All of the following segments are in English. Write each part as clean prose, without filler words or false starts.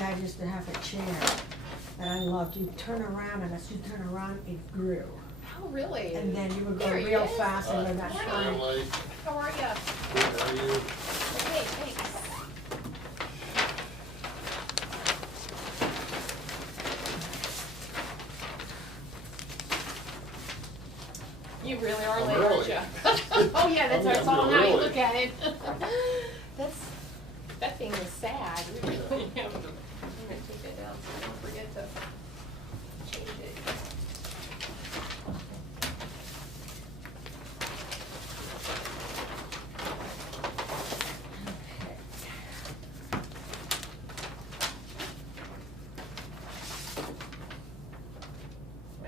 dad used to have a chair that I loved. You'd turn around, and as you turn around, it grew. Oh, really? And then you would go There he real is. fast and then that Hi. shine. How are ya? Good, how are you? Okay, thanks. You really are late, aren't Really? you? Oh, yeah, that's Oh, our yeah, song, how you really. look at it. That thing is sad, really. I'm gonna take that down so I don't forget to change it.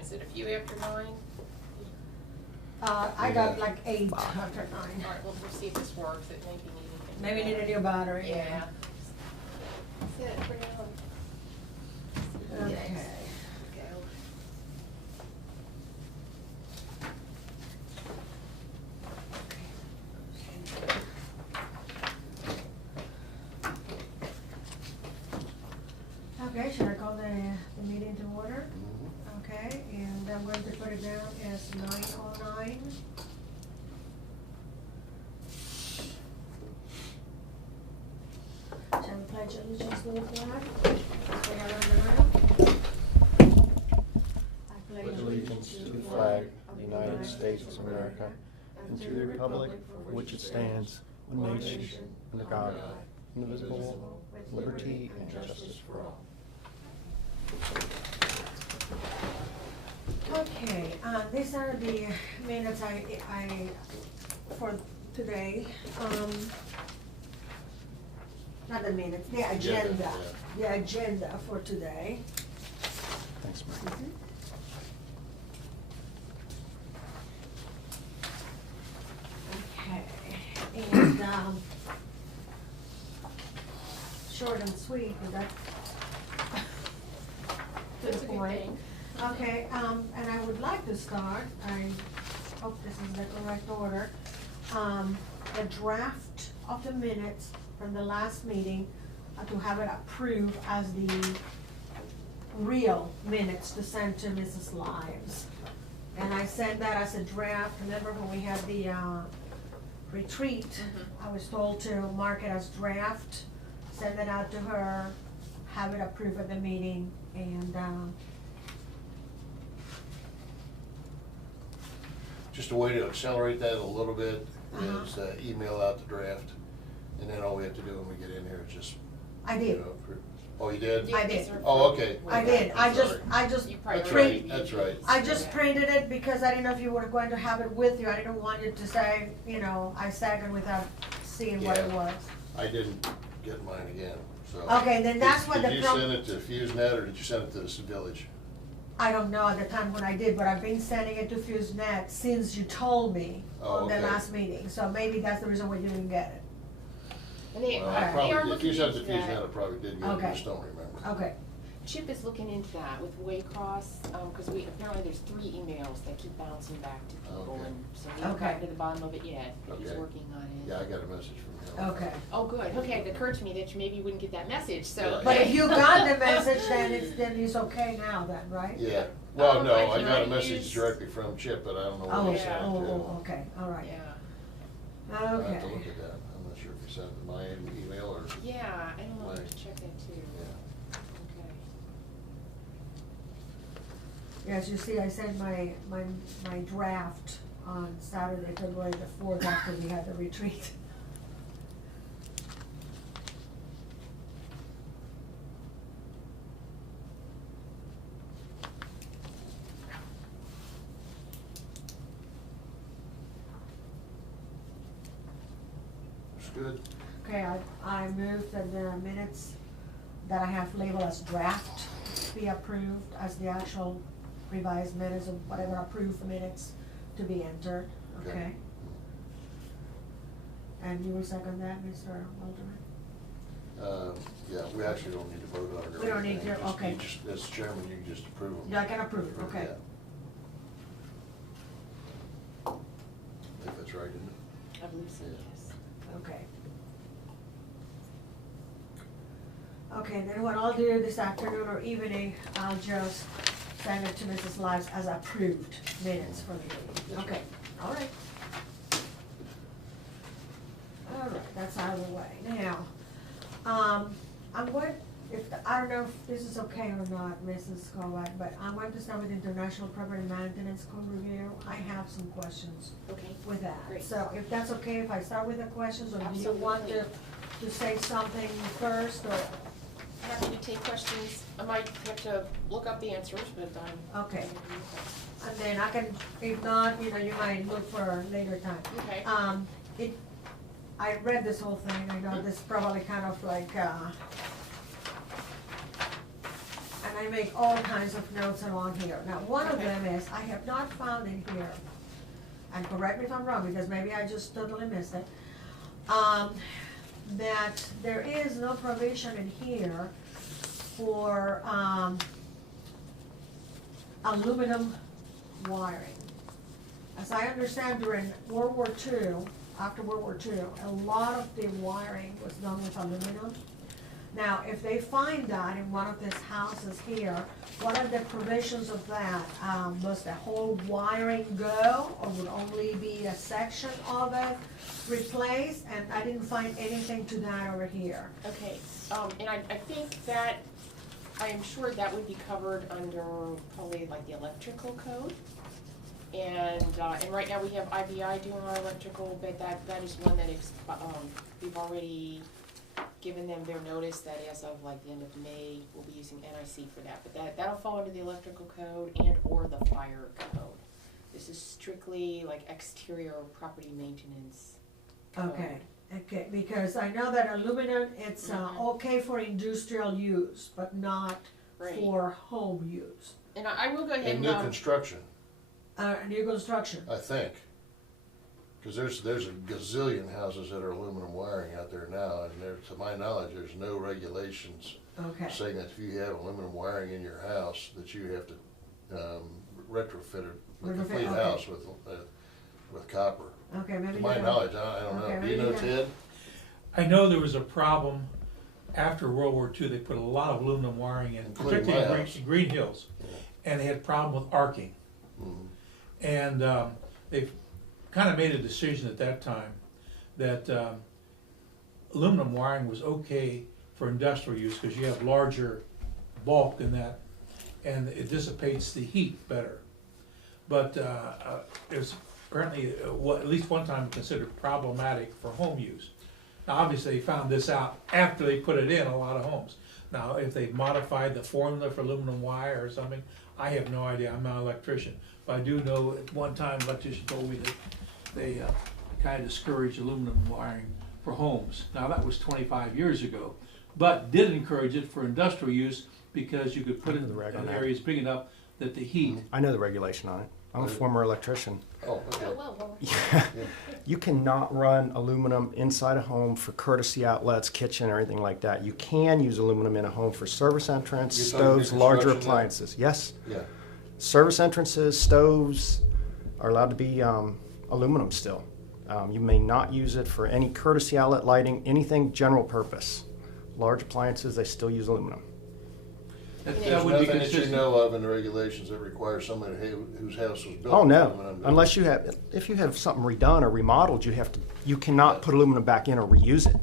Is it a few after 9? I got like 8 after 9. All right, well, we'll see if this works, it may be needing. Maybe need a new battery. Yeah. That's it, bring it on. Okay. Go. Okay, should I call the meeting to order? Mhm. Okay, and I'm going to put it down as 9:09. Shall we pledge allegiance to the flag? Say around the room. I Pledge allegiance to the flag of the United States of America and to the republic for which it stands, one nation, under God, indivisible, with liberty and justice for all. Okay, these are the minutes for today. Not the minutes, the agenda. The agenda for today. Thanks, Mike. Okay, and, short and sweet, but that's to That's the a good point. thing. Okay, and I would like to start, I hope this is the correct order, the draft of the minutes from the last meeting, to have it approved as the real minutes to send to Mrs. Lives. And I sent that as a draft. Remember when we had the retreat, Mhm. I was told to mark it as draft, send it out to her, have it approved at the meeting, and, Just a way to accelerate that a little bit Uh-huh. is email out the draft, and then all we have to do when we get in here is just, I you did. know, approve. Oh, you did? I did. Oh, okay. I did, I I'm just, sorry. I just You probably That's already right, that's right. I just printed it because I didn't know if you were going to have it with you. I didn't want you to say, you know, I second without seeing what it Yeah. was. I didn't get mine again, so. Okay, then that's what the Did you send it to FuseNet or did you send it to this village? I don't know at the time when I did, but I've been sending it to FuseNet since you told me Oh, on the okay. last meeting. So maybe that's the reason why you didn't get it. And they, Well, I Okay. they are probably, if looking you sent it into to FuseNet, I that. probably did get it, I Okay. just don't remember. Okay, Chip is looking into that with Waycross, cause apparently there's 3 emails that keep bouncing back to people, Okay. and so we haven't Okay. gotten to the bottom of it yet, but he's Okay. working on it. Yeah, I got a message from him. okay. Oh, good, okay, it occurred to me that you maybe wouldn't get that message, so. Yeah. But if you got the message, then it's okay now then, right? Yeah, well, no, I I can got a already message use- directly from Chip, but I don't know Oh, what he yeah. sent it to. okay, all right. Yeah, I'll have Okay. to look at that. I'm not sure if he sent it to my email or, yeah, I don't know, I have Right. to check that too. yeah. Okay. Yes, you see, I sent my draft on Saturday, February the 4th, after we had the retreat. It's good. Okay, I move that the minutes that I have labeled as draft be approved as the actual revised minutes of whatever approved minutes to be entered, okay? And you will second that, Mr. Waldron? Yeah, we actually don't need to vote on it. or We don't need anything. to, Just- okay. you just- As chairman, you can just approve them. Yeah, I can approve it, okay. Yeah. I think that's right, isn't it? I believe so, Yeah. yes. Okay. Okay, then what I'll do this afternoon or evening, I'll just send it to Mrs. Lives as approved minutes for the meeting. Okay, all right. All right, that's out of the way. Now, I'm going, I don't know if this is okay or not, Mrs. Kovac, but I'm going to start with International Property Maintenance Code Review. I have some questions Okay. with that. Great. So if that's okay, if I start with the questions, or do you want to say something first, or? Happy to take questions. I might have to look up the answers, but Okay. And then I can, if not, you might look for a later time. Okay. I read this whole thing, I know this is probably kind of like, and I make all kinds of notes along here. Now, one of them is, I have not found in here, and correct me if I'm wrong, because maybe I just totally missed it, that there is no provision in here for, aluminum wiring. As I understand, during World War II, after World War II, a lot of the wiring was done with aluminum. Now, if they find that in one of these houses here, what are the provisions of that? Does the whole wiring go, or would only be a section of it replaced? And I didn't find anything to that over here. Okay, and I think that, I am sure that would be covered under probably like the electrical code. And right now we have IBI doing our electrical, but that is one that we've already given them their notice that as of like the end of May, we'll be using NIC for that. But that'll fall under the electrical code and or the fire code. This is strictly like exterior property maintenance code. Okay, because I know that aluminum, it's okay for industrial use, but not Right. for home use. And I will go ahead In and, new construction, New construction. I think. Because there's a gazillion houses that are aluminum wiring out there now, and there, to my knowledge, there's no regulations Okay, saying that if you have aluminum wiring in your house, that you have to retrofit the Retrofit, complete okay. house with copper. okay, maybe. To my they- knowledge, I don't know. Okay, Do you know, maybe they- Ted? I know there was a problem after World War II. They put a lot of aluminum wiring in, Including particularly my in house. Greenhills, and they had a problem with arcing. Mhm. And they kind of made a decision at that time that aluminum wiring was okay for industrial use because you have larger bulk in that, and it dissipates the heat better. But it was apparently, at least one time, considered problematic for home use. Now, obviously, they found this out after they put it in a lot of homes. Now, if they modified the formula for aluminum wire or something, I have no idea. I'm not an electrician. But I do know at one time, an electrician told me that they kind of discouraged aluminum wiring for homes. Now, that was 25 years ago, but did encourage it for industrial use because you could put it The reg on in that. areas big enough that the heat. I know the regulation on it. I'm a former electrician. Oh, okay. oh, well, Yeah. You cannot run aluminum inside a home for courtesy outlets, kitchen, or anything like that. You can use aluminum in a home for service entrance, You're talking stoves, new larger construction now? appliances. Yes. Yeah. Service entrances, stoves are allowed to be aluminum still. You may not use it for any courtesy outlet lighting, anything general purpose. Large appliances, they still use aluminum. That There's would be nothing that you consistent. know of in the regulations that require somebody whose house was built. Oh, with no, aluminum. unless you have, if you have something redone or remodeled, you cannot put aluminum back in or reuse it.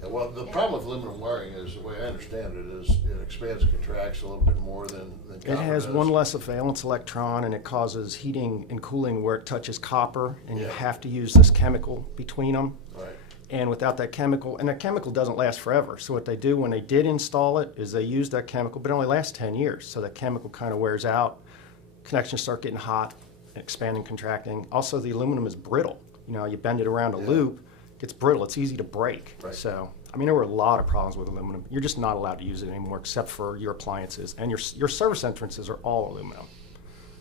Yeah, well, the problem with aluminum wiring is, the way I understand it, is it expands and contracts a little bit more than It copper has does. one less valence electron and it causes heating and cooling where it touches copper, and you Yeah. have to use this chemical between them. Right. And without that chemical, and that chemical doesn't last forever. So what they do when they did install it is they use that chemical, but it only lasts 10 years. So that chemical kind of wears out. Connections start getting hot, expanding, contracting. Also, the aluminum is brittle. You know, you bend it around a Yeah. loop, it gets brittle. It's easy to break. Right. So, I mean, there were a lot of problems with aluminum. You're just not allowed to use it anymore except for your appliances. And your service entrances are all aluminum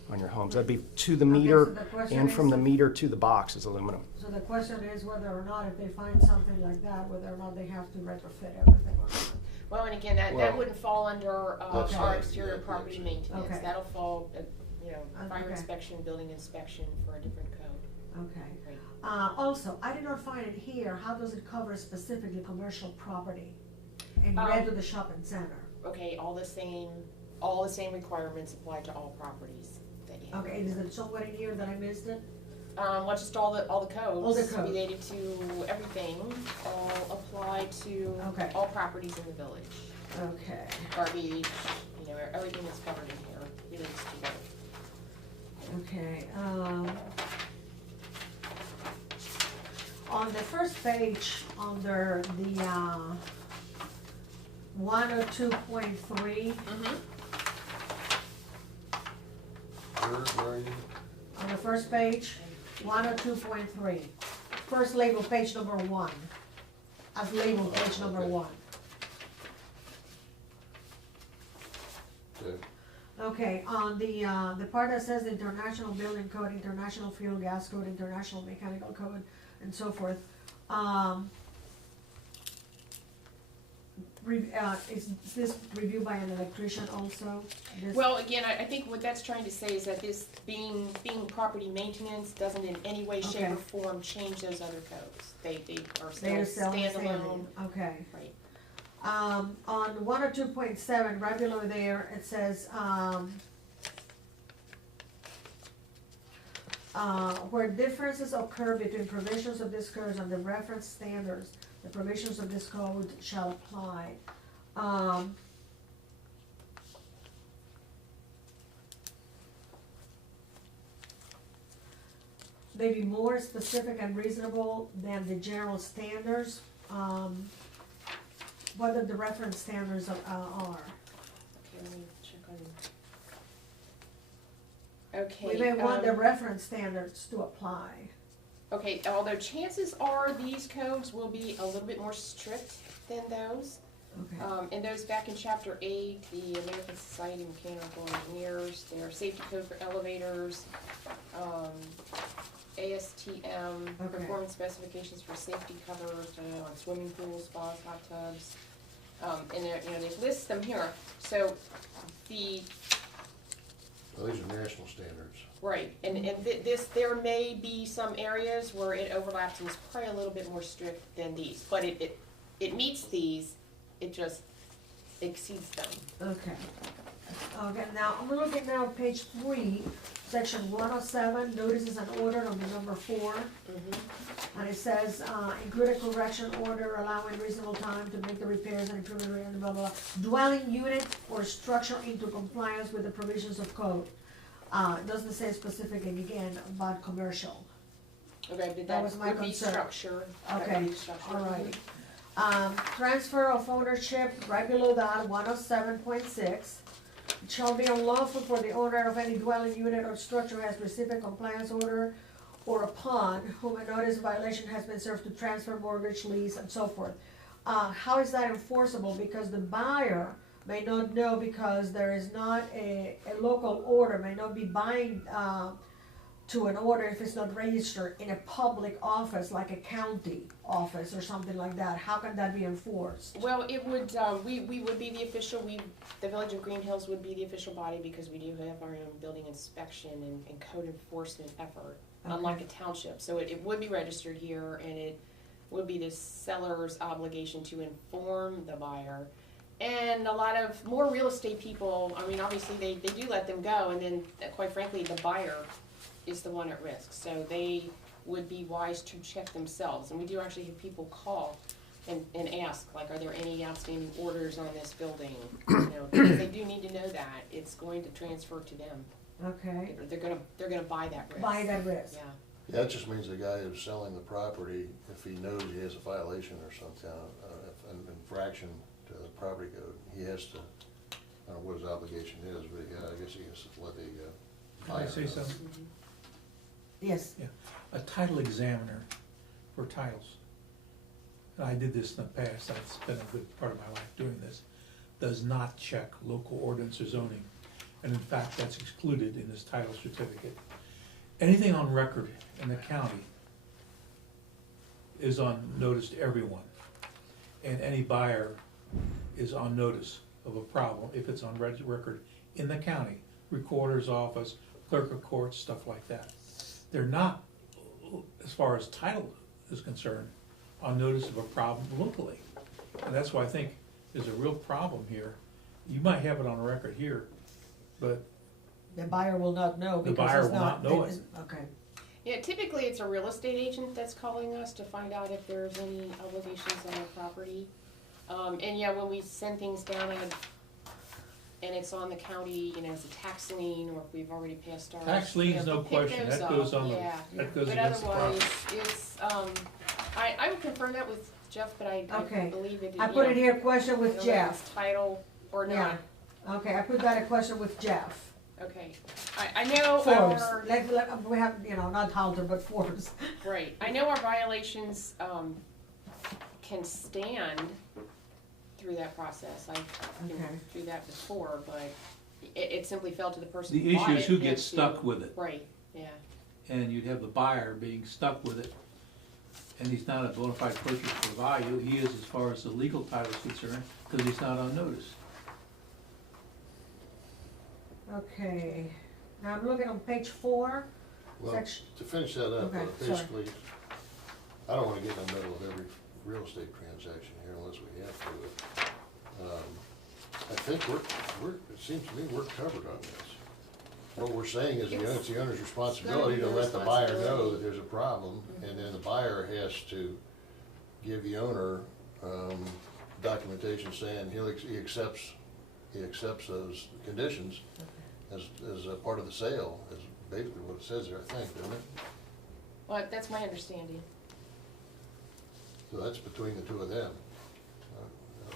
on your homes. That'd be to the Okay, meter so the question and from is- the meter to the box is aluminum. So the question is whether or not, if they find something like that, whether or not they have to retrofit everything or not. well, and again, that Well, wouldn't fall under that's our right. exterior Yeah, property yeah. maintenance. Okay. That'll fall, fire Okay. inspection, building inspection for a different code. Okay. Right. Also, I did not find it here, how does it cover specifically commercial property? in red to the shopping center. Okay, all the same requirements apply to all properties that you have. Okay, is it somewhere in here that I missed it? Well, just all the codes. All the codes. Related to everything, all apply to Okay. all properties in the village. Okay. Garbage, everything that's covered in here relates to that. Okay, on the first page, under the, 102.3, Where are you? on the first page, 102.3. First label, page number 1, as labeled page number Okay. 1. Okay. Okay, on the part that says International Building Code, International Fuel Gas Code, International Mechanical Code, and so forth, is this reviewed by an electrician also? This- Well, again, I think what that's trying to say is that this being property maintenance doesn't in any way, shape, Okay. or form change those other codes. They are They still are still standalone. Okay. Right. On 102.7, right below there, it says, where differences occur between provisions of this code and the reference standards, the provisions of this code shall apply. Maybe more specific and reasonable than the general standards, what are the reference standards are. Okay, let me check on. Okay. We may want the reference standards to apply. Okay, although chances are these codes will be a little bit more strict than those. Okay. And those back in chapter 8, the American Society of Mechanical Engineers, their safety code for elevators, ASTM, Okay. performance specifications for safety covers on swimming pools, spas, hot tubs. And they list them here. So Well, these are national standards. right, and there may be some areas where it overlaps and is probably a little bit more strict than these, but it meets these, it just exceeds them. Okay. Okay, now, I'm looking now at page 3, section 107, notices an order number 4. And it says, include a correction order allowing reasonable time to make the repairs and improvement and blah, blah, blah. Dwelling unit or structure into compliance with the provisions of code. It doesn't say specifically again about commercial. Okay, but That was my would be concern. structure. That would Okay, be structure. all right. Transfer of ownership, right below that, 107.6. It shall be unlawful for the owner of any dwelling unit or structure who has received a compliance order or upon whom a notice of violation has been served to transfer, mortgage, lease, and so forth. How is that enforceable? Because the buyer may not know, because there is not a local order, may not be buying to an order if it's not registered in a public office, like a county office or something like that. How can that be enforced? Well, it would, we would be the official, the Village of Greenhills would be the official body because we do have our own building inspection and code enforcement effort, unlike a township. So it would be registered here, and it would be the seller's obligation to inform the buyer. And a lot of more real estate people, I mean, obviously they do let them go, and then quite frankly, the buyer is the one at risk. So they would be wise to check themselves. And we do actually have people call and ask, like, are there any outstanding orders on this building? Because they do need to know that. It's going to transfer to them. Okay, They're gonna buy that risk. buy that risk. Yeah. Yeah, that just means the guy who's selling the property, if he knows he has a violation or some kind of, an infraction to the property code, he has to, I don't know what his obligation is, but yeah, I guess he has to let the, Can I say something? Mhm. Yes, A title examiner for titles, and I did this in the past, I've spent a good part of my life doing this, does not check local ordinance or zoning. And in fact, that's excluded in this title certificate. Anything on record in the county is on notice to everyone. And any buyer is on notice of a problem if it's on record in the county, recorder's office, clerk of court, stuff like that. They're not, as far as title is concerned, on notice of a problem locally. And that's why I think is a real problem here. You might have it on record here, but The buyer will not know The because buyer it's will not know it. Okay, Yeah, typically it's a real estate agent that's calling us to find out if there's any obligations on their property. And yeah, when we send things down and it's on the county, you know, as a tax lien, or if we've already passed ours. tax liens, you know, no we'll pick question, those that goes up, on, yeah. that goes But against the otherwise, property. it's, I would confirm that with Jeff, but I Okay. believe it. I you put know, it here, question with whether Jeff. it's title or Yeah. not. Okay, I put that a question with Jeff. Okay, I know Forbes, our, we have, you know, not Halter, but Forbes. right, I know our violations, can stand through that process. I've been Okay. through that before, but it simply fell to the person who The bought issue it. is who and gets to- stuck with it, Right, yeah, and you'd have the buyer being stuck with it, and he's not a bona fide purchase for value, he is as far as the legal title is concerned, because he's not on notice. Okay, now I'm looking on page 4, Well, section, to finish that up, Okay, sorry. basically, I don't wanna get in the middle of every real estate transaction here unless we have to. I think it seems to me we're covered on this. What we're saying is, it's the owner's responsibility to their let the buyer know responsibility. that there's a problem, and then the buyer has to give the owner, documentation saying he accepts those conditions as a part of the sale, is basically what it says there, I think, doesn't it? well, that's my understanding. So that's between the two of them.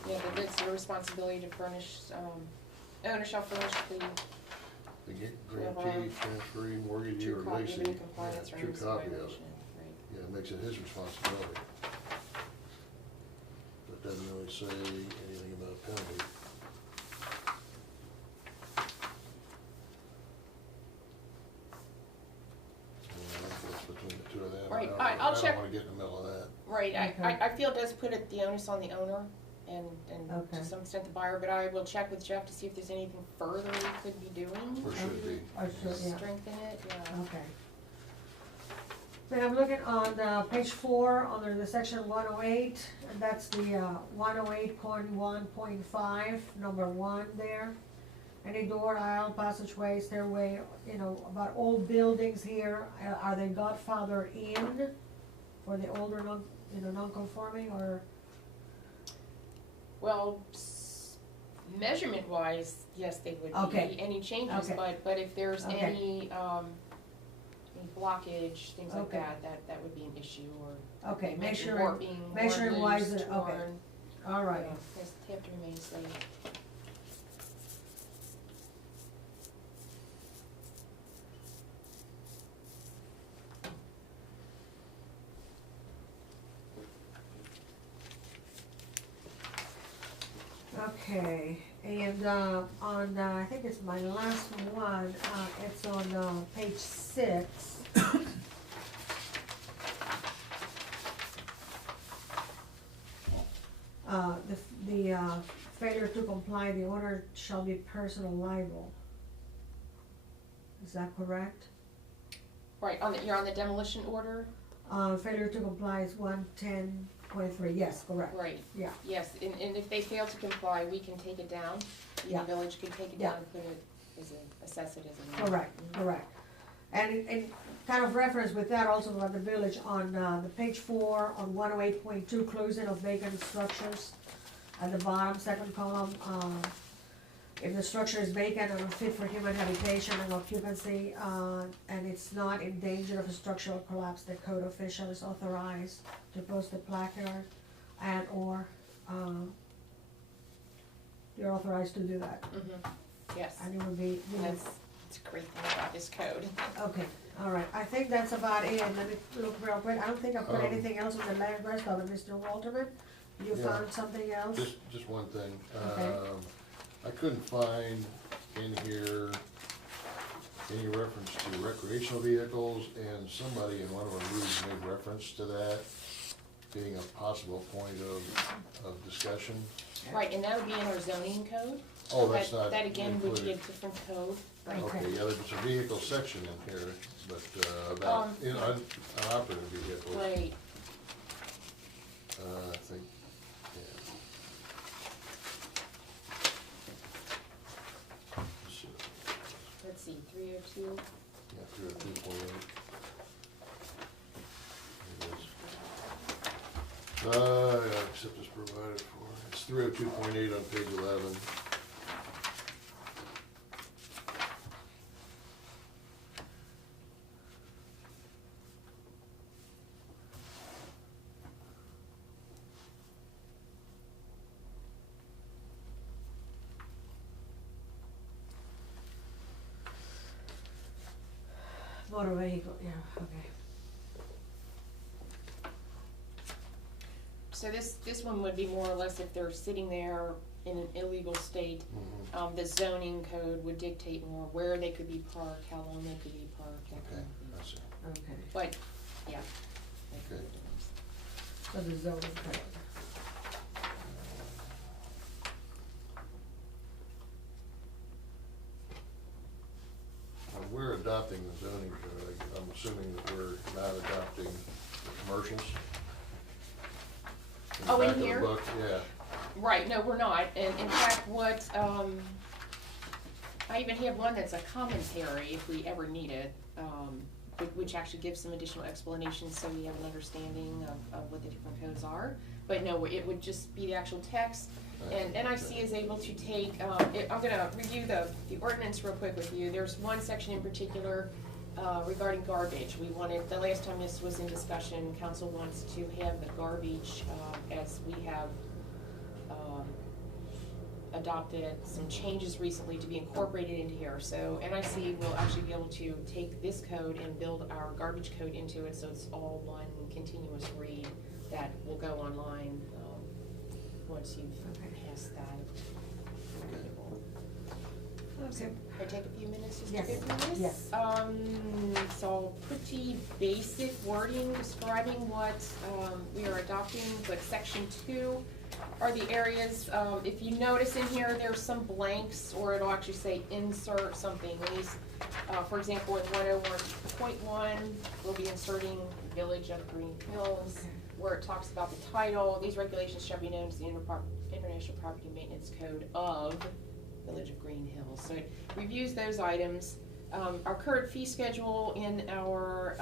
Yeah, but it's your responsibility to furnish, owner shall furnish The Whoever- grantee, transferee, the mortgagee, true or copy of leasing. any compliance or Yeah, any true copy of it. violation, right? Yeah, it makes it his responsibility. But it doesn't really say anything about a penalty. Yeah, I think that's between the two of them. Right, I I'll check. don't wanna get in the middle of that. Right, Okay. I feel it does put the onus on the owner and Okay. to some extent the buyer, but I will check with Jeff to see if there's anything further we could be doing Or should be. or to should, yeah, strengthen it, yeah. okay. Then I'm looking on page 4, under the section 108, and that's the 108.1.5, number 1 there. Any door, aisle, passageway, stairway, you know, about old buildings here, are they godfather in for the older non-conforming, or? Well, measurement wise, yes, they would Okay. be, any changes, Okay. but if there's Okay. any blockage, things like Okay. that would be an issue, or. Okay, they mentioned measuring, warping, worn measuring wise, loose, okay, torn, all right. yeah, they have to remain safe. Okay, and on, I think it's my last one, it's on page 6. The failure to comply, the owner shall be personal liable. Is that correct? Right, you're on the demolition order? Failure to comply is 110.3, yes, correct. Right, Yeah, yes, and if they fail to comply, we can take it down. The Yeah. village can take it Yeah. down and put it assess it as a. lien. correct, correct. And kind of reference with that also about the village on the page 4 on 108.2, closing of vacant structures. At the bottom, second column, if the structure is vacant and unfit for human habitation and occupancy, and it's not in danger of a structural collapse, the code official is authorized to post a placard and/or, you're authorized to do that. Yes, And it would be, that's a great thing about this code. okay, all right, I think that's about it, let me look real quick, I don't think I put anything else on the rest of it, Mr. Walterman. You Yeah. found something else? Just one thing. Okay. I couldn't find in here any reference to recreational vehicles, and somebody in one of our rules made reference to that being a possible point of discussion. Right, and that would be in our zoning code. Oh, that's That- not That again would be a included. different code. Right. Okay. Okay, yeah, there's a vehicle section in here, but about unoperative vehicles. Right, I think, 302. Yeah, 302.8. Except as provided for. It's 302.8 on page 11. Motor vehicle, yeah, okay. So this one would be more or less if they're sitting there in an illegal state, the zoning code would dictate more where they could be parked, how long they could be parked, that kind Okay, of I thing. see. Okay, But, yeah. Okay. so the zoning code. When we're adopting the zoning code, I'm assuming that we're not adopting the commercials? Oh, in back of the here? book, yeah. Right, no, we're not, and in fact, what, I even have one that's a commentary if we ever need it, which actually gives some additional explanations so we have an understanding of what the different codes are. But no, it would just be the actual text, and NIC is able to take, I'm gonna review the ordinance real quick with you. There's one section in particular, regarding garbage. We wanted, the last time this was in discussion, council wants to have the garbage, as we have, adopted some changes recently to be incorporated into here. So NIC will actually be able to take this code and build our garbage code into it, so it's all one continuous read that will go online, once you've passed that. Okay. Can I take a few minutes just to Yes, go through this? yes. So pretty basic wording describing what, we are adopting, but section 2 are the areas, if you notice in here, there's some blanks, or it'll actually say insert something. These, for example, in 101.1, we'll be inserting Village of Greenhills, where it talks about the title. These regulations shall be known as the International Property Maintenance Code of Village of Greenhills. So it reviews those items. Our current fee schedule in our,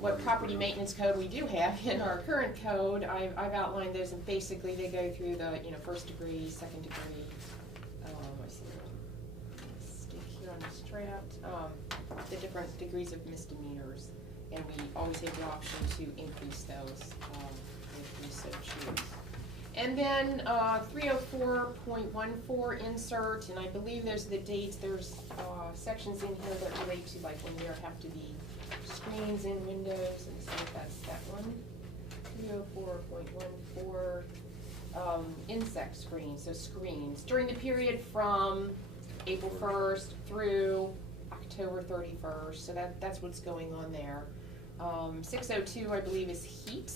what property maintenance code we do have in our current code, I've outlined those, and basically they go through the, first degree, second degree, I see, stick here on the strap, the different degrees of misdemeanors, and we always have the option to increase those, if we so choose. And then, 304.14 insert, and I believe those are the dates, there's, sections in here that relate to like when there have to be screens in windows, and so that's that one. 304.14, insect screens, so screens, during the period from April 1st through October 31st, so that's what's going on there. 602, I believe, is heat.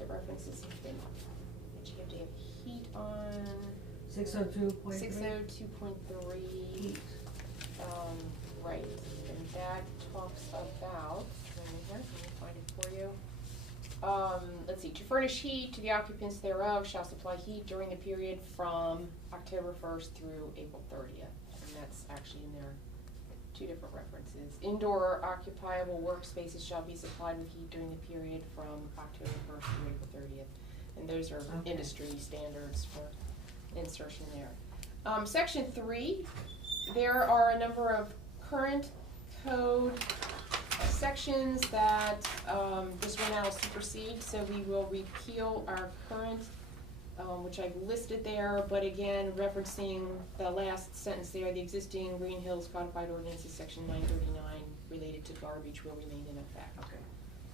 It references something that you have to have heat on. 602.3. 602.3. Heat. Right, and that talks about, let me find it for you. Let's see, to furnish heat to the occupants thereof shall supply heat during the period from October 1st through April 30th. And that's actually in there, two different references. Indoor occupiable workspaces shall be supplied with heat during the period from October 1st through April 30th. And those are industry standards for insertion there. Section 3, there are a number of current code sections that this will now supersede, so we will repeal our current, which I've listed there, but again, referencing the last sentence there, the existing Greenhills codified ordinances, section 939, related to garbage will remain in effect. Okay.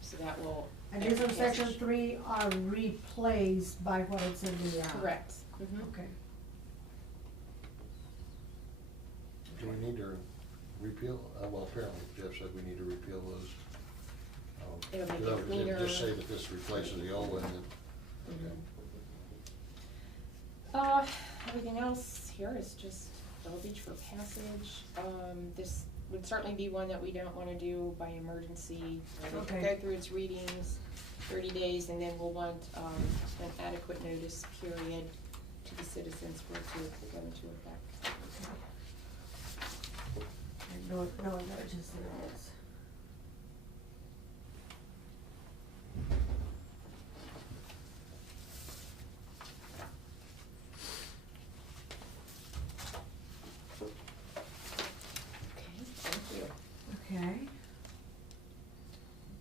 So that will. And these in section 3 are replaced by what it's in the. Correct. Mm-hmm. Okay. Do we need to repeal? Well, apparently Jeff said we need to repeal those. It'll make it cleaner. Just say that this replaces the old one. Everything else here is just verbiage for passage. This would certainly be one that we don't want to do by emergency. We'll go through its readings, 30 days, and then we'll want an adequate notice period to the citizens for it to go into effect. And no emergency rules. Okay, thank you. Okay,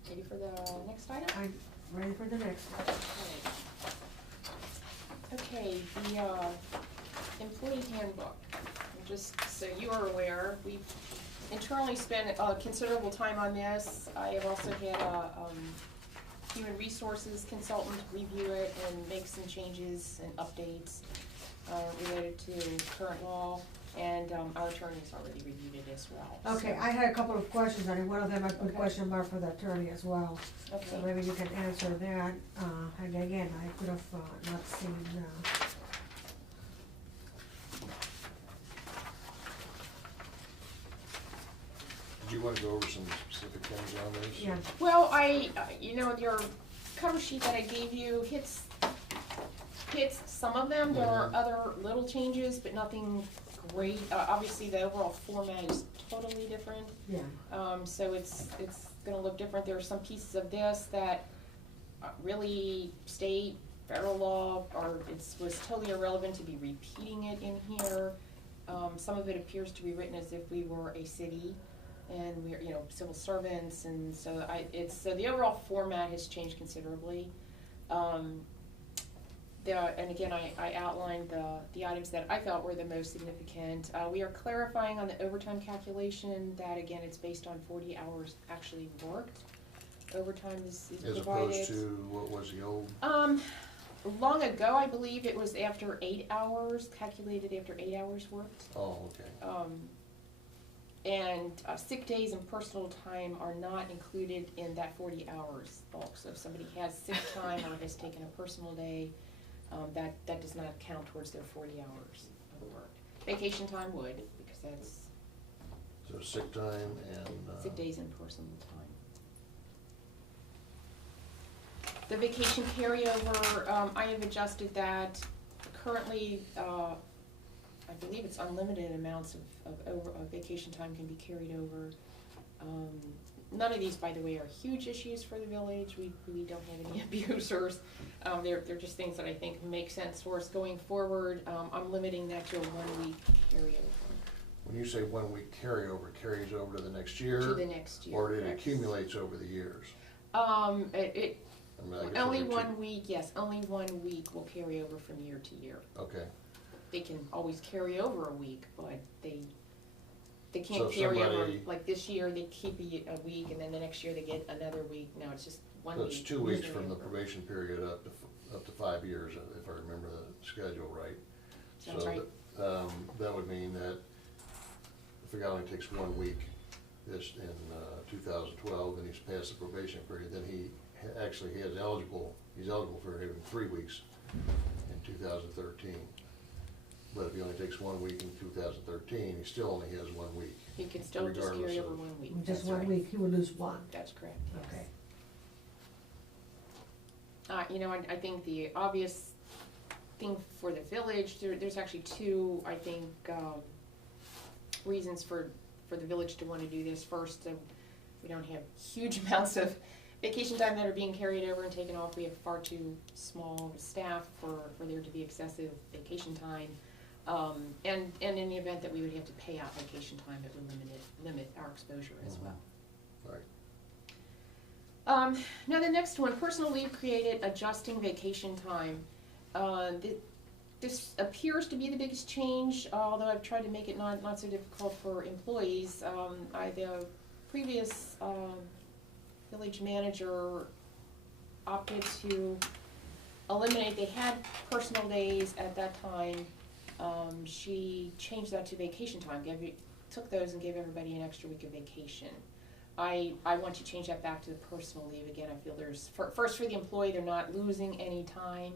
Ready for the next item? I'm ready for the next one. Okay, the employee handbook. Just so you are aware, we've internally spent considerable time on this. I have also had a human resources consultant review it and make some changes and updates related to current law, and our attorney's already reviewed it as well. Okay, So- I had a couple of questions, and one of them I put Okay. question mark for the attorney as well. So Okay. maybe you can answer that, and again, I could have not seen, Did you wanna go over some specific things on this? yeah, Well, your cover sheet that I gave you hits some of them. There are other little changes, but nothing great. Obviously, the overall format is totally different. yeah, So it's gonna look different. There are some pieces of this that really state, federal law, or was totally irrelevant to be repeating it in here. Some of it appears to be written as if we were a city, and we're, civil servants, and so so the overall format has changed considerably. And again, I outlined the items that I felt were the most significant. We are clarifying on the overtime calculation that, again, it's based on 40 hours actually worked. Overtime is As provided. opposed to, what was the old? Long ago, I believe it was after 8 hours, calculated after 8 hours worked. Oh, okay. And sick days and personal time are not included in that 40 hours bulk. So if somebody has sick time or has taken a personal day, that does not count towards their 40 hours of work. Vacation time would, because that's So sick time and, sick days and personal time. The vacation carryover, I have adjusted that. Currently, I believe it's unlimited amounts of vacation time can be carried over. None of these, by the way, are huge issues for the village. We don't have any abusers. They're just things that I think make sense for us going forward. I'm limiting that to a 1 week carryover. when you say 1 week carryover, carries over to the next year? To the next year. Or it correct. accumulates over the years? I mean, I guess only those are 1 week, yes, only 1 week will carry over from year to year. Okay, They can always carry over a week, but they So can't if carry over, somebody- like this year, they keep a week, and then the next year they get another week. No, it's just 1 so week. it's 2 weeks carry from the over. probation period up to 5 years, if I remember the schedule right. Sounds So right. that would mean that if a guy only takes 1 week this in 2012 and he's past the probation period, then he's eligible for having 3 weeks in 2013. But if he only takes 1 week in 2013, he still only has 1 week. He can still just carry regardless over of- 1 week. just That's 1 right. week, he will lose one, That's correct, yes. okay. I think the obvious thing for the village, there's actually two, I think, reasons for the village to want to do this. First, we don't have huge amounts of vacation time that are being carried over and taken off. We have far too small staff for there to be excessive vacation time. And in the event that we would have to pay out vacation time, it would limit our exposure as well. Right. Now the next one, personal leave created, adjusting vacation time. This appears to be the biggest change, although I've tried to make it not so difficult for employees. The previous village manager opted to eliminate, they had personal days at that time. She changed that to vacation time, took those and gave everybody an extra week of vacation. I want to change that back to the personal leave. Again, I feel there's, first for the employee, they're not losing any time.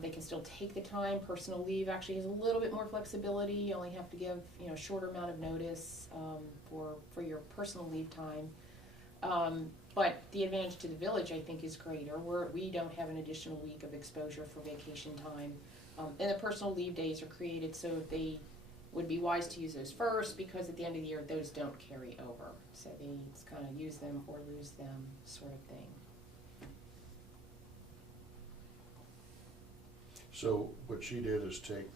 They can still take the time. Personal leave actually has a little bit more flexibility. You only have to give, a shorter amount of notice for your personal leave time. But the advantage to the village, I think, is greater, we don't have an additional week of exposure for vacation time. And the personal leave days are created so they would be wise to use those first, because at the end of the year, those don't carry over. So they kind of use them or lose them sort of thing. So what she did is take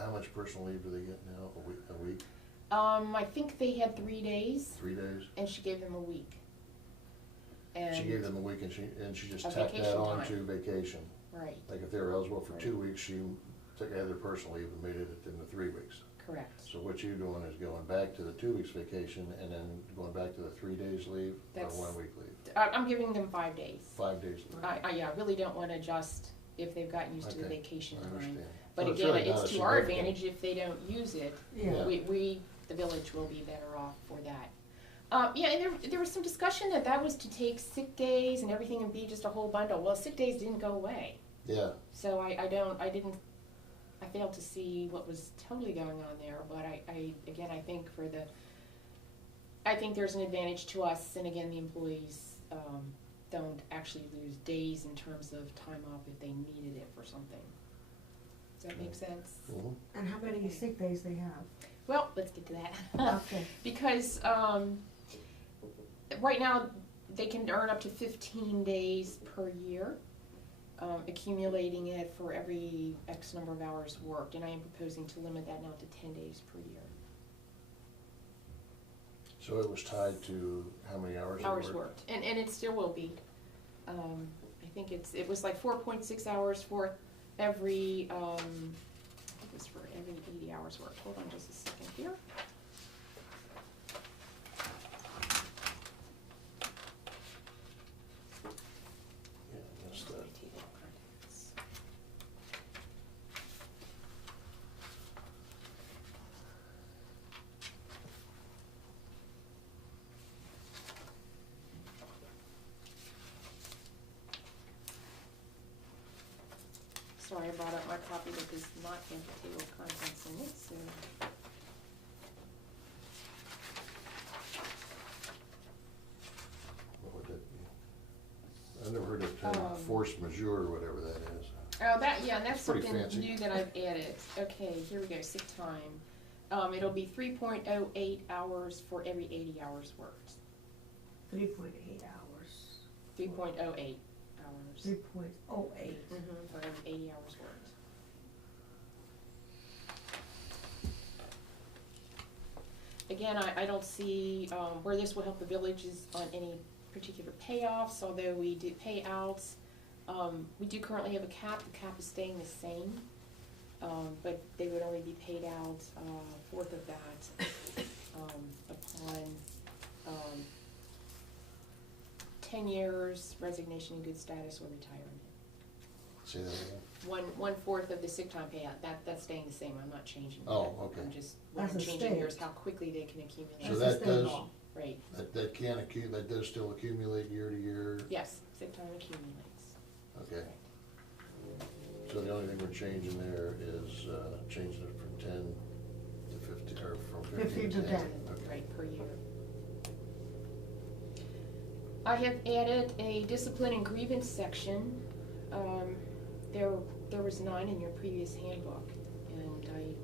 how much personal leave do they get now? A week? I think they had 3 days, 3 days? and she gave them a week. And She gave them a week and she just A tacked that vacation on time. to vacation. Right, Like if they were eligible for Right. 2 weeks, she took out their personal leave and made it into 3 weeks. correct. So what you're doing is going back to the 2 weeks vacation and then going back to the 3 days leave or That's- 1 week leave? I'm giving them 5 days. 5 days leave. I really don't want to adjust if they've gotten used to the Okay, vacation I time. understand. But So it's again, really not it's a to our significant- advantage if they don't use it. Yeah. We, the village will be better off for that. Yeah, and there was some discussion that was to take sick days and everything and be just a whole bundle. Well, sick days didn't go away. Yeah, So I failed to see what was totally going on there, but I think there's an advantage to us, and again, the employees, don't actually lose days in terms of time off if they needed it for something. Does that make sense? mhm. And how many sick days they have? Well, let's get to that. Okay. Because, right now, they can earn up to 15 days per year, accumulating it for every X number of hours worked, and I am proposing to limit that now to 10 days per year. So it was tied to how many hours they Hours worked? worked, and it still will be. I think it was like 4.6 hours for every, I think it was for every 80 hours worked. Hold on just a second here. Yeah, I missed that. Table of contents. Sorry, I brought up my copy that does not have the table of contents in it, so. What would that be? I never heard of term force majeure or whatever that is. Oh, and that's It's pretty something fancy. new that I've added. Okay, here we go, sick time. It'll be 3.08 hours for every 80 hours worked. 3.8 hours. 3.08 hours. 3.08. For every 80 hours worked. Again, I don't see where this will help the villages on any particular payoffs, although we do payouts. We do currently have a cap. The cap is staying the same, but they would only be paid out a fourth of that upon 10 years resignation in good status or retirement. Say that again? 1/4 of the sick time payout, that's staying the same, I'm not changing that. Oh, okay. I'm just, what That's I'm a changing here is state. how quickly they can accumulate. So That's that the state does, law. Right, that does still accumulate year to year? yes, sick time accumulates. Okay. So the only thing we're changing there is changing it from 10 to 15, or from 15 to 10. Okay. Right, per year. I have added a discipline and grievance section. There was 9 in your previous handbook, and I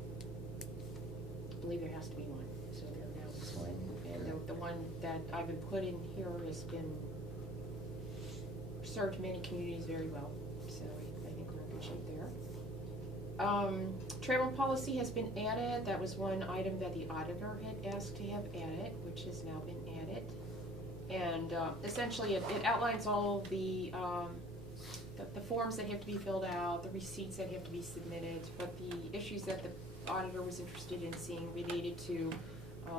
believe there has to be 1, so there now is 1. And the one that I've been put in here has been, served many communities very well, so I think we're in good shape there. Travel policy has been added. That was one item that the auditor had asked to have added, which has now been added. And essentially, it outlines all the forms that have to be filled out, the receipts that have to be submitted, but the issues that the auditor was interested in seeing related to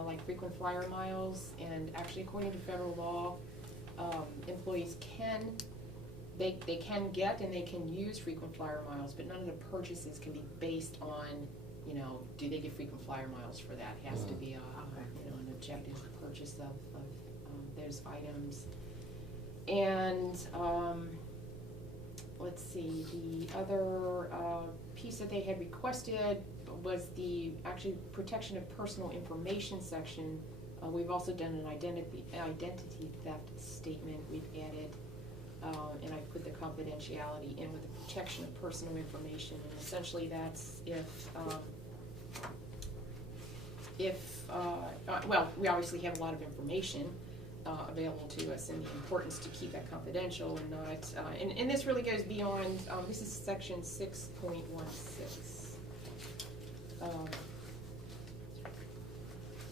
like frequent flyer miles, and actually according to federal law, employees can get and they can use frequent flyer miles, but none of the purchases can be based on, do they get frequent flyer miles for that? It has to be an objective purchase of those items. And let's see, the other piece that they had requested was the actually protection of personal information section We've also done an identity theft statement. We've added, and I put the confidentiality in with the protection of personal information. And essentially that's well, we obviously have a lot of information available to us, and the importance to keep that confidential and not, and this really goes beyond, this is section 6.16.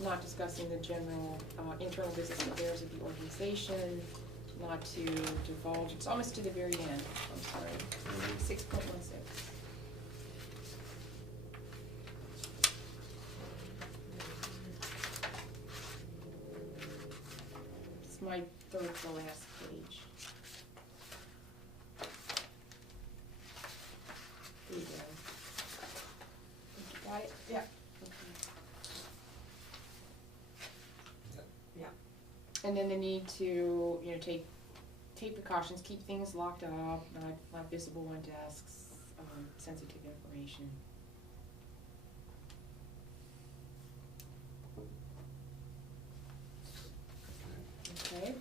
Not discussing the general internal business affairs of the organization, not to divulge, it's almost to the very end, I'm sorry, 6.16. It's my third to last page. There you go. Got it? Yeah. And then the need to, take precautions, keep things locked up, not visible on desks, sensitive information. Okay.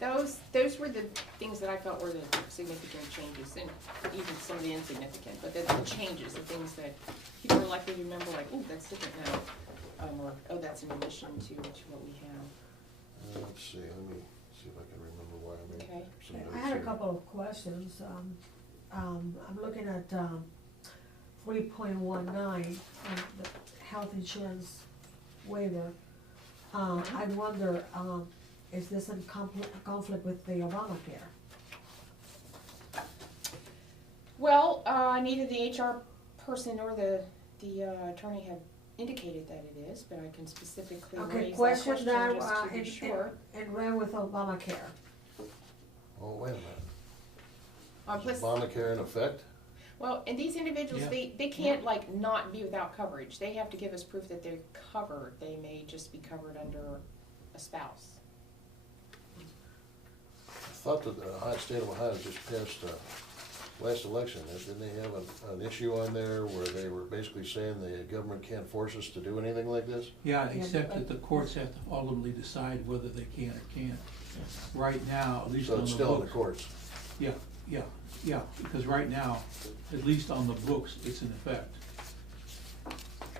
Those were the things that I felt were the significant changes, and even some of the insignificant, but the changes, the things that people are likely to remember, like, oh, that's different now, or oh, that's in addition to what we have. Let's see, let me see if I can remember why I made Okay. some notes I had a here. couple of questions. I'm looking at 3.19, the health insurance waiver. I wonder, is this in conflict with the Obamacare? Well, neither the HR person nor the attorney have indicated that it is, but I can specifically Okay, raise that question question that, just to be sure. in ran with Obamacare. Oh, wait a minute. Is Plus, Obamacare in effect? well, and these individuals, Yeah. they can't like not be without coverage. They have to give us proof that they're covered. They may just be covered under a spouse. I thought that the state of Ohio just passed last election. Didn't they have an issue on there where they were basically saying the government can't force us to do anything like this? Yeah, Yeah, except but- that the courts have to ultimately decide whether they can or can't. Right now, at least So on it's the still in the books. courts? Yeah, because right now, at least on the books, it's in effect.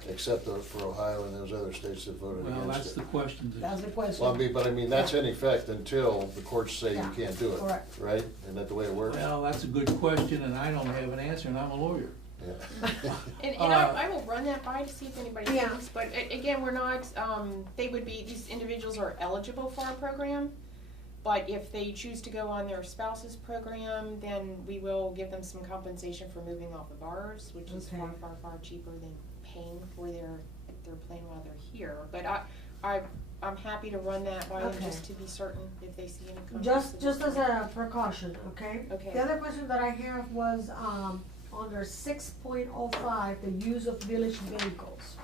Except for Ohio and those other states that voted Well, against that's it. the question. That's the question. Well, I mean, that's in effect until the courts say you Yeah, can't do it, correct. right? Isn't that the way it works? Well, that's a good question, and I don't have an answer, and I'm a lawyer. Yeah. And Uh, I will run that by to see if anybody Yeah. thinks, but again, we're not, these individuals are eligible for our program, but if they choose to go on their spouse's program, then we will give them some compensation for moving off of ours, which is Okay. far cheaper than paying for their plan while they're here. But I'm happy to run that by them Okay. just to be certain if they see any conflicts. Just as a precaution, okay? Okay. The other question that I have was, under 6.05, the use of village vehicles.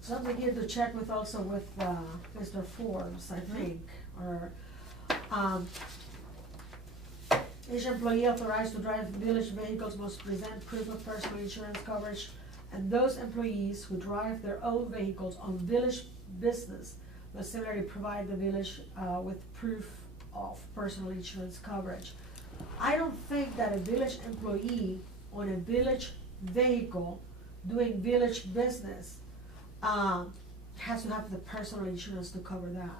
Something here to check with also with, Mr. Forbes, I think, or, each employee authorized to drive village vehicles must present proof of personal insurance coverage, and those employees who drive their own vehicles on village business must similarly provide the village, with proof of personal insurance coverage. I don't think that a village employee on a village vehicle doing village business, has to have the personal insurance to cover that.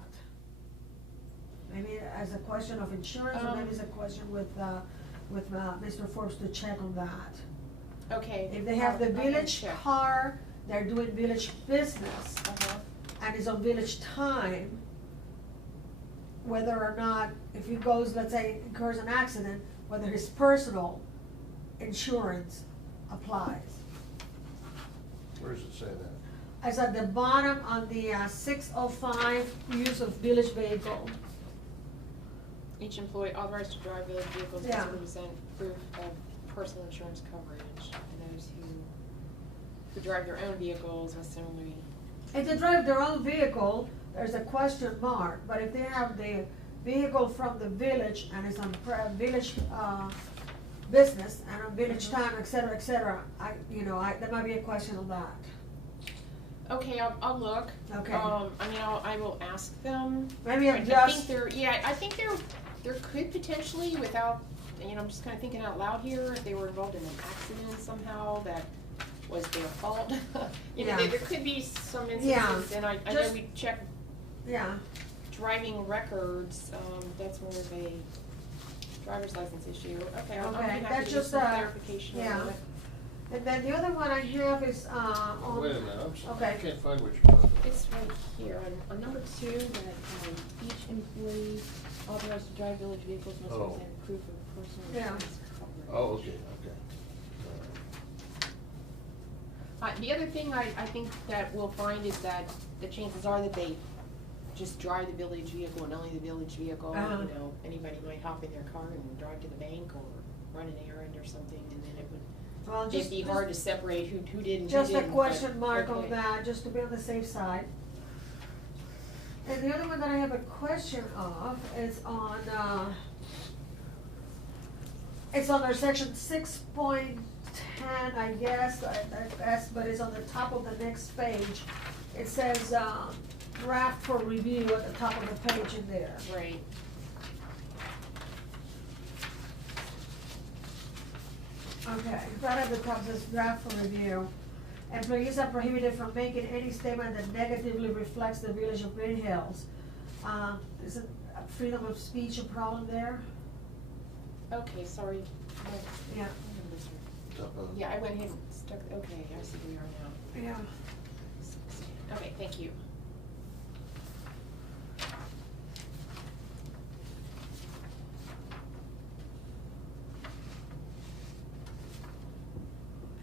Maybe as a question of insurance, or maybe it's a question with Mr. Forbes to check on that. Okay. If they have the I can village check. car, they're doing village business, Uh-huh. and it's on village time, whether or not, if he goes, let's say, incurs an accident, whether his personal insurance applies. Where does it say that? It's at the bottom on the 605, use of village vehicle. Each employee authorized to drive village vehicles Yeah. must present proof of personal insurance coverage, and those who drive their own vehicles must similarly. If they drive their own vehicle, there's a question mark, but if they have vehicle from the village and is on village, business and on village time, et cetera, there might be a question on that. Okay, I'll look. Okay. I mean, I will ask them. Maybe I think adjust, I think there could potentially, without, I'm just kinda thinking out loud here, if they were involved in an accident somehow that was their fault. Yeah. There could be some Yeah, instances, and I know just- we check yeah, driving records, that's more of a driver's license issue. Okay, I'll be Okay, happy that's to get just, some clarification yeah. on that. and then the other one I have is, on. Wait a minute, I'm sorry, I Okay. can't find what you're talking about. It's right here, on number 2, that each employee authorized to drive village vehicles must Oh. present proof of personal Yeah. insurance coverage. Oh, okay. The other thing I think that we'll find is that the chances are that they just drive the village vehicle and only the village vehicle. Uh-huh. Anybody might hop in their car and drive to the bank or run an errand or something, and then it would Well, it'd be hard to separate who did and who didn't. just a but- question mark on okay. that, just to be on the safe side. And the other one that I have a question of is on, it's under section 6.10, I guess, but it's on the top of the next page. It says, draft for review at the top of the page in there. Right. Okay, right at the top says draft for review. Employees are prohibited from making any statement that negatively reflects the village of Greenhills. Isn't freedom of speech a problem there? Okay, sorry. Yeah. Top of- Yeah, I went ahead and stuck, okay, I see where we are now. Yeah. Okay, thank you.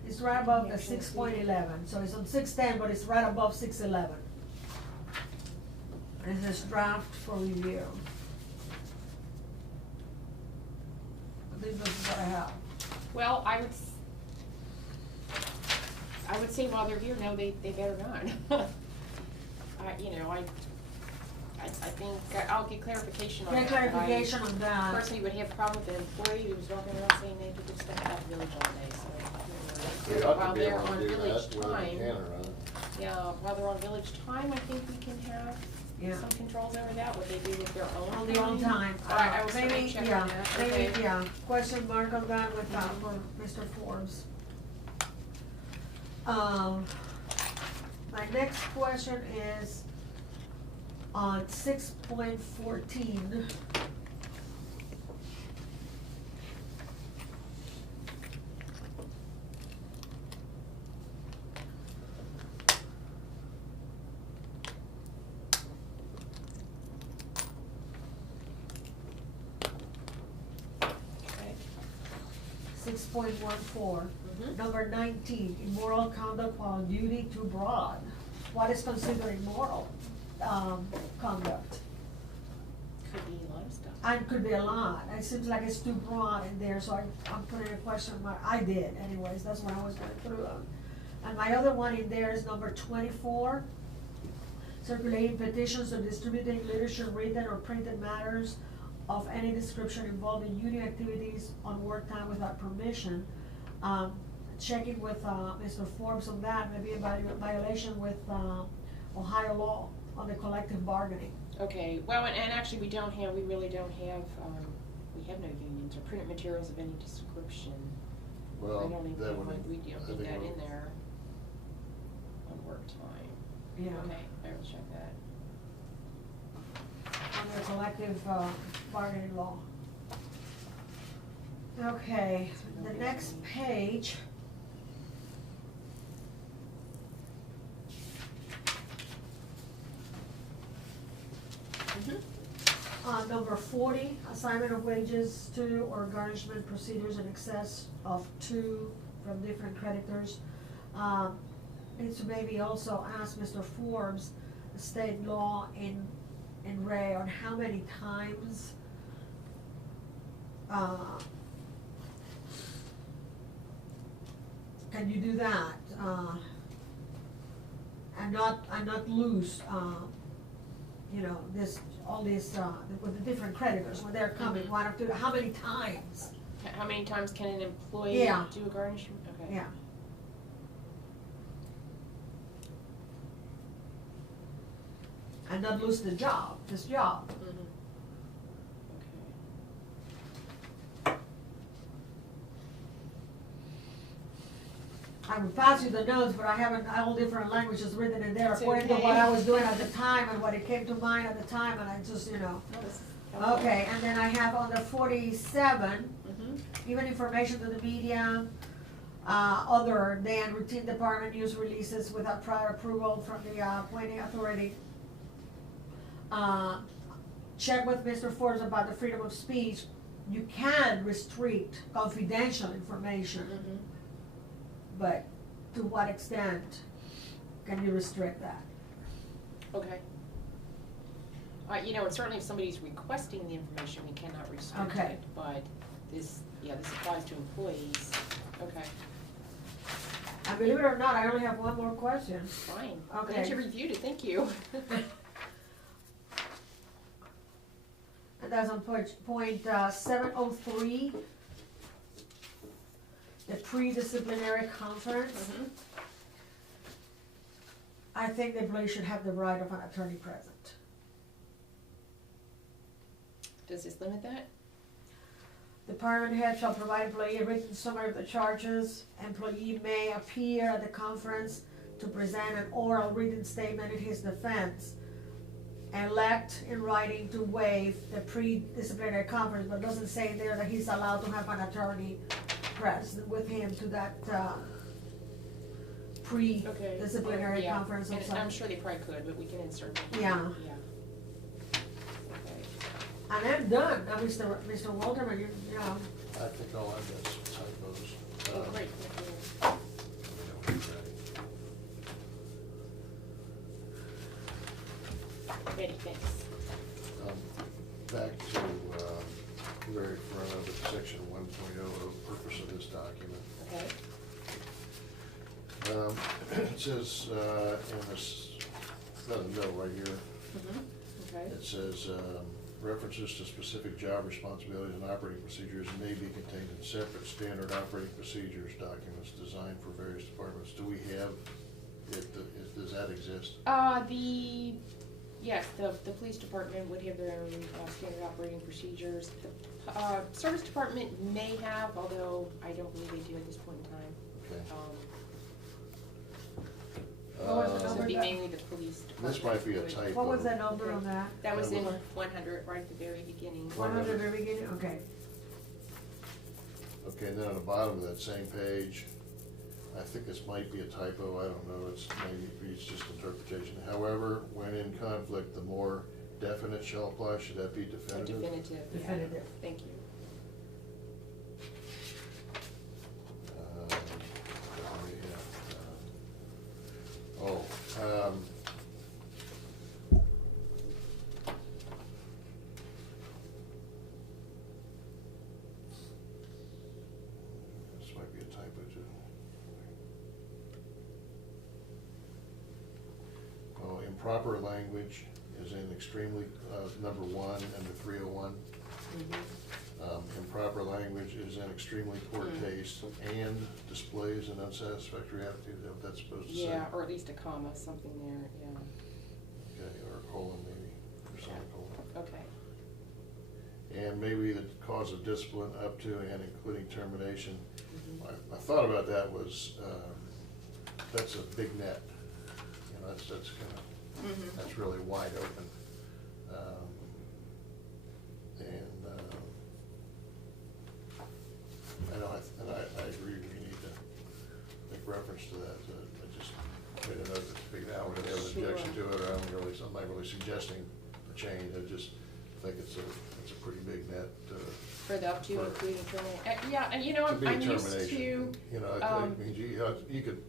It's right above the Yeah, sure. 6.11, so it's on 6.10, but it's right above 6.11. And it says draft for review. I think this is what I have. Well, I would say while they're here, no, they better not. I think I'll get clarification on that. Get clarification on I that. personally would have a problem with an employee who was walking around saying they could just step out of the village all day, so. We ought While to be they're able on to do village that, whether we time, can or not. yeah, while they're on village time, I think we can have Yeah. some controls over that, what they do with their own. On their own time. I will certainly Maybe, check yeah, on that, maybe, okay. yeah, question mark on that with, for Mr. Forbes. My next question is on 6.14. Okay. 6.14, Mhm. number 19, immoral conduct while on duty too broad. What is considered immoral, conduct? Could be a lot of stuff. And could be a lot, it seems like it's too broad in there, so I'm putting a question mark, I did anyways, that's what I was going through them. And my other one in there is number 24, circulating petitions or distributing literature, written or printed matters of any description involving union activities on work time without permission. Checking with, Mr. Forbes on that, maybe a violation with, Ohio law on the collective bargaining. Okay, well, and actually, we really don't have, we have no unions or printed materials of any description. Well, I don't even that know would, if we don't I need think that we'll- in there on work time. Yeah. Okay, I will check that. On the collective, bargaining law. Okay, the next page. Number 40, assignment of wages to or garnishment procedures in excess of 2 from different creditors. Needs to maybe also ask Mr. Forbes, the state law in Ray on how many times can you do that? And not lose, you know, all these, with the different creditors, when they're coming, Mhm. one or two, how many times? How many times can an employee Yeah. do a garnishment? Okay. Yeah. And not lose the job, this job. Mhm. I would pass you the notes, but I have all different languages written in there It's according to okay. what I was doing at the time and what it came to mind at the time, and I just, you know. No, this is helpful. Okay, and then I have on the 47, Mhm. given information to the media, other than routine department news releases without prior approval from the appointing authority. Check with Mr. Forbes about the freedom of speech. You can restrict confidential information, Mhm. but to what extent can you restrict that? Okay. You know, and certainly if somebody's requesting the information, we cannot restrict Okay. it, but this applies to employees. Okay, And believe it or not, I only have one more question. fine. Okay. Glad you reviewed it, thank you. And that's on point 703, the pre-disciplinary conference. Mhm. I think the employee should have the right of an attorney present. Does this limit that? Department head shall provide employee a written summary of the charges. Employee may appear at the conference to present an oral written statement in his defense. Elect in writing to waive the pre-disciplinary conference, but doesn't say there that he's allowed to have an attorney present with him to that, Okay. pre-disciplinary Yeah. conference or And something. I'm sure they probably could, but we can insert that. Yeah. Yeah. Okay. And I'm done, now, Mr. Walterman, you know, I think all I've got is typos. Oh, great, thank you. Ready, thanks. Back to, the very front of it, section 1.0, purpose of this document. Okay. It says, in this, got a note right here, Mhm. Okay. it says, references to specific job responsibilities and operating procedures may be contained in separate standard operating procedures documents designed for various departments. Do we have, does that exist? Yes, the police department would have their own standard operating procedures. The service department may have, although I don't believe they do at this point in time. Okay. What was the So it'd number be that- mainly the police department. This might be a would- typo. what was the number on that? That was in Number. 100, right at the very beginning. 100 at the very beginning, okay. Okay, and then on the bottom of that same page, I think this might be a typo, I don't know, maybe it's just interpretation. However, when in conflict, the more definite shall apply, should that be definitive? Definitive. yeah. Definitive. Thank you. This might be a typo too. Oh, improper language is in extremely, number 1 and the 301. Mhm. Improper language is in extremely poor taste and displays an unsatisfactory attitude, is that what that's supposed to say? Yeah, or at least a comma, something there, yeah. Okay, or a colon maybe, or semicolon. Okay. And maybe the cause of discipline up to and including termination. Mhm. My thought about that was, that's a big net, you know, that's kind of, Mhm. that's really wide open. I agree, we need to make reference to that. I just made a note to figure out whether they have an objection to it, or I'm not really suggesting a change. I just think it's a pretty big net. For the up to, For- including termination. Yeah, and you know, To be I'm used termination. to, You know, it means you could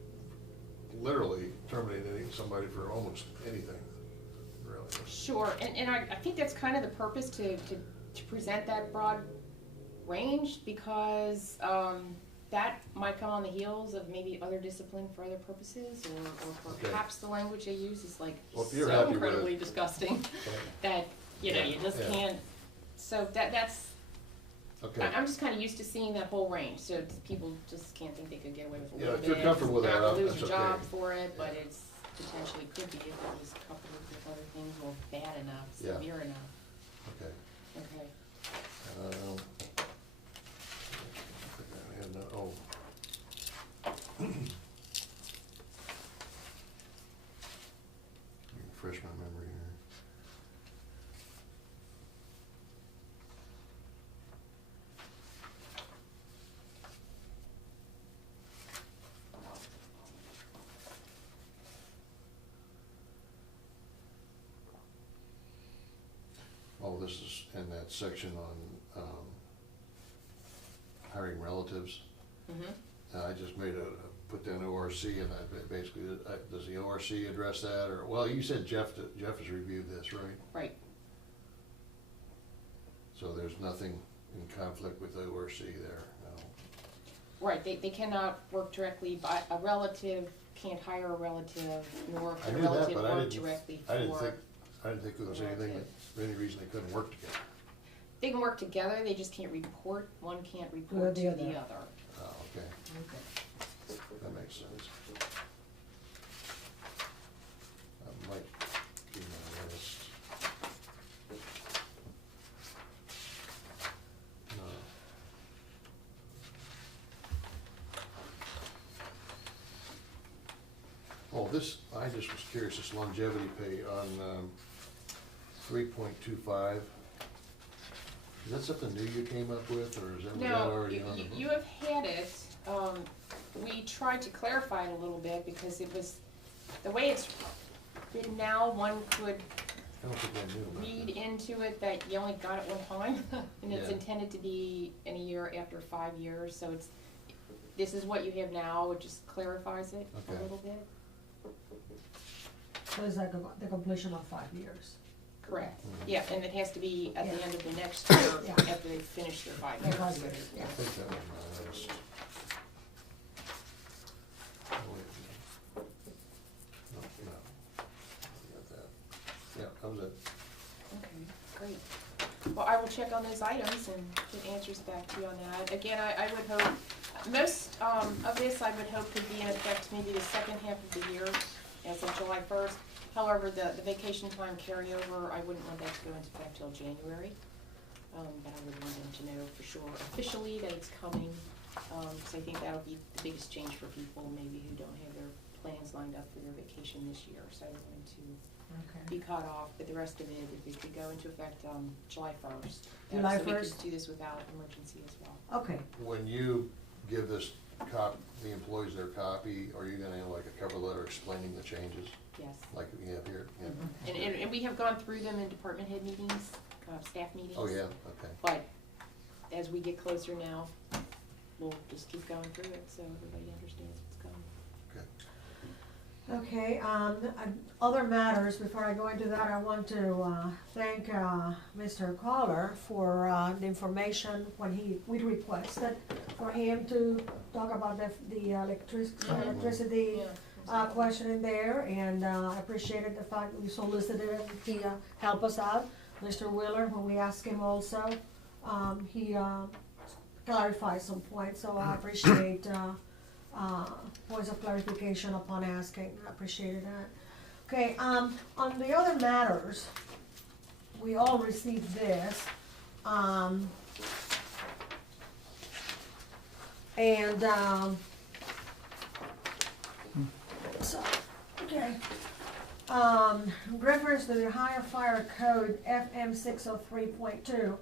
literally terminate somebody for almost anything, really. sure, and I think that's kind of the purpose to present that broad range, because, that might come on the heels of maybe other discipline for other purposes, or Okay. perhaps the language they use is like Well, if you're so happy with it. incredibly disgusting that, you know, Yeah, you just yeah. can't, so that's, Okay, I'm just kinda used to seeing that whole range, so people just can't think they could get away with a Yeah, little if bit. you're comfortable with They're not that, gonna lose that's a job okay. for it, but Yeah. it's potentially could be if it was coupled with other things, well, bad enough, Yeah. severe enough, okay. okay. I had no, oh. Refresh my memory here. Oh, this is in that section on, hiring relatives. Mm-hmm. I just made put down ORC, and I basically, does the ORC address that, or, well, you said Jeff has reviewed this, right? Right, So there's nothing in conflict with ORC there, no? right, they cannot work directly, by a relative can't hire a relative, nor I can a knew that, relative but I work didn't- directly for. I didn't think there was anything, any reason they couldn't work together. They can work together, they just can't report, one can't report to the the other. other. Oh, okay, Okay. that makes sense. That might be my list. No. Oh, this, I just was curious, this longevity pay on 3.25. Is that something new you came up with, or is that, was that No, already on the book? you have had it, we tried to clarify it a little bit, because it was, the way it's written now, one could I don't think I knew about read this. into it that you only got it one time, and it's Yeah. intended to be in a year after 5 years, so it's, this is what you have now, it just clarifies it Okay. a little bit. So it's like the completion of 5 years. Correct, Mhm. yeah, and it has to be at the Yeah. end of the next year, Yeah. after they finish their 5 Their years. 5 years, I yeah. think that was my list. Oh, wait, no. No, I got that. Yeah, that was it. Okay, great. Well, I will check on those items and get answers back to you on that. Again, I would hope, most of this I would hope could be in effect maybe the second half of the year, as of July 1st. However, the vacation time carryover, I wouldn't want that to go into effect till January. But I would want them to know for sure officially that it's coming, because I think that'll be the biggest change for people maybe who don't have their plans lined up for their vacation this year. So I want them to be Okay. caught off, but the rest of it, if it could go into effect July 1st. July So we 1st? could do this without emergency as well. Okay. When you give this the employees their copy, are you gonna have like a cover letter explaining the changes, Yes. like we have here? Yeah. And we have gone through them in department head meetings, staff meetings. Oh, yeah, okay. But as we get closer now, we'll just keep going through it so everybody understands what's coming. Okay. Okay, other matters, before I go into that, I want to thank Mr. Caller for the information when we requested for him to talk about the electricity question in there, and I appreciated the fact that we solicited it, and he helped us out. Mr. Wheeler, when we asked him also, he clarified some points, so I appreciate points of clarification upon asking. I appreciated that. Okay, on the other matters, we all received this, and, so, okay. Reference to the Ohio Fire Code FM 603.2,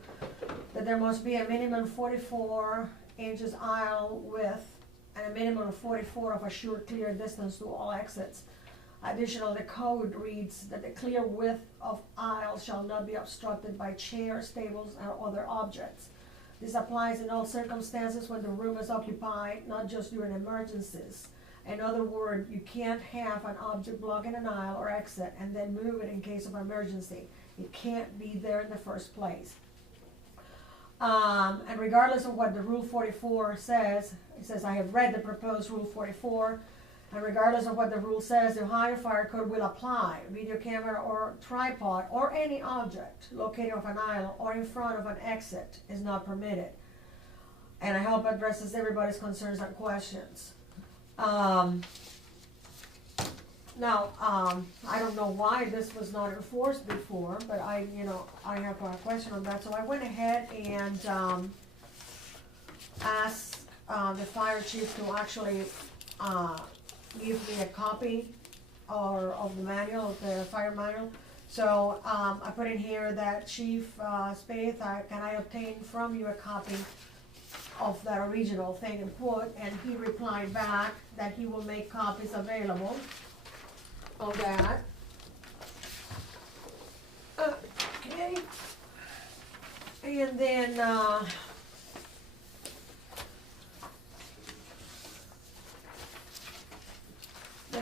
that there must be a minimum 44 inches aisle width and a minimum of 44 of assured clear distance to all exits. Additionally, the code reads that the clear width of aisle shall not be obstructed by chairs, tables, and other objects. This applies in all circumstances when the room is occupied, not just during emergencies. In other words, you can't have an object blocking an aisle or exit and then move it in case of emergency. It can't be there in the first place. And regardless of what the Rule 44 says, it says, I have read the proposed Rule 44, and regardless of what the rule says, the Ohio Fire Code will apply. Video camera or tripod or any object located off an aisle or in front of an exit is not permitted. And I hope addresses everybody's concerns and questions. Now, I don't know why this was not enforced before, but I have a question on that. So I went ahead and asked the fire chief to actually give me a copy of the manual, of the fire manual. So I put in here that Chief Spaeth, can I obtain from you a copy of that original thing and put, and he replied back that he will make copies available of that. Okay. And then,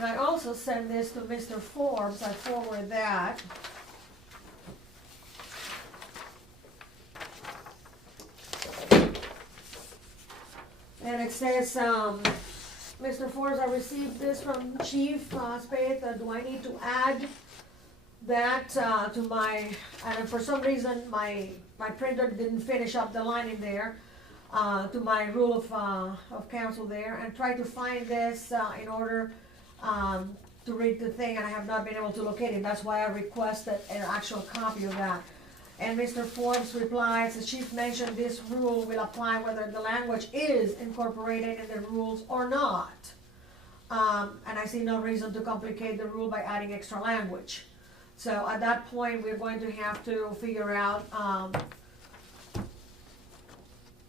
I also sent this to Mr. Forbes, I forwarded that. And it says, Mr. Forbes, I received this from Chief Spaeth. Do I need to add that to my, and for some reason my printer didn't finish up the line in there, to my rule of council there, and try to find this in order to read the thing, and I have not been able to locate it. That's why I requested an actual copy of that. And Mr. Forbes replies, the chief mentioned this rule will apply whether the language is incorporated in the rules or not. And I see no reason to complicate the rule by adding extra language. So at that point, we're going to have to figure out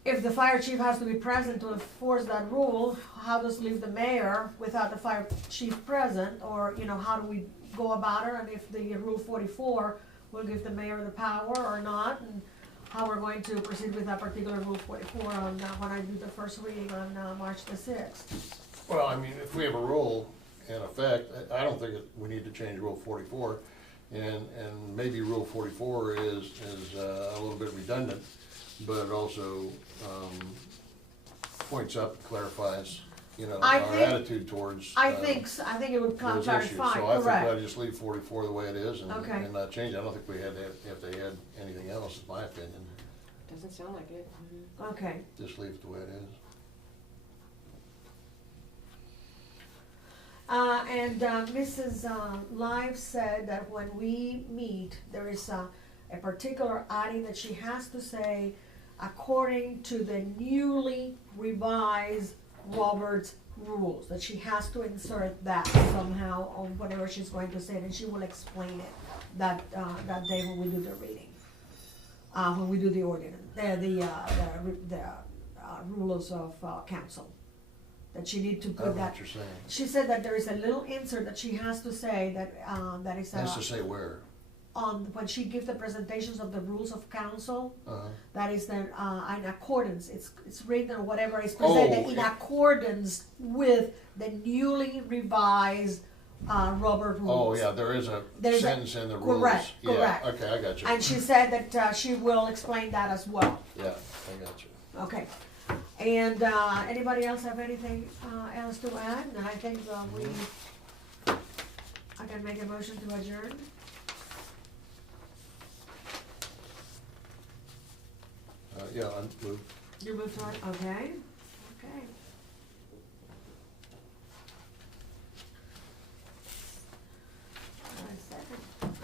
if the fire chief has to be present to enforce that rule. How does leave the mayor without the fire chief present? Or, how do we go about it? And if the Rule 44 will give the mayor the power or not, and how we're going to proceed with that particular Rule 44 on when I do the first reading on March the 6th. Well, I mean, if we have a rule in effect, I don't think we need to change Rule 44, and maybe Rule 44 is a little bit redundant, but it also points up, clarifies, our attitude towards I think it would those clarify, issues. So I think correct. I'd just leave 44 the way it is and not change it. I don't think we have to add anything else, in my opinion. Doesn't sound like it. Mm-hmm. Okay. Just leave it the way it is. And Mrs. Live said that when we meet, there is a particular item that she has to say according to the newly revised Robert's rules, that she has to insert that somehow on whatever she's going to say, and she will explain it that day when we do the reading, when we do the ordinance, the rules of council. That she need to put That's that. what you're saying. She said that there is a little insert that she has to say that is Has to say where? on when she gives the presentations of the rules of council. Uh-huh. That is the in accordance. It's written or whatever is presented in accordance with the newly revised Robert rules. Oh, yeah, there's a sentence in the rules. Correct. Yeah, okay, I got you. And she said that she will explain that as well. Yeah, I got you. Okay. And anybody else have anything else to add? And I think I can make a motion to adjourn. Yeah, I'm moved. You moved on? Okay. Okay.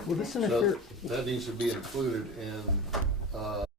Will this So interfere? that needs to be included in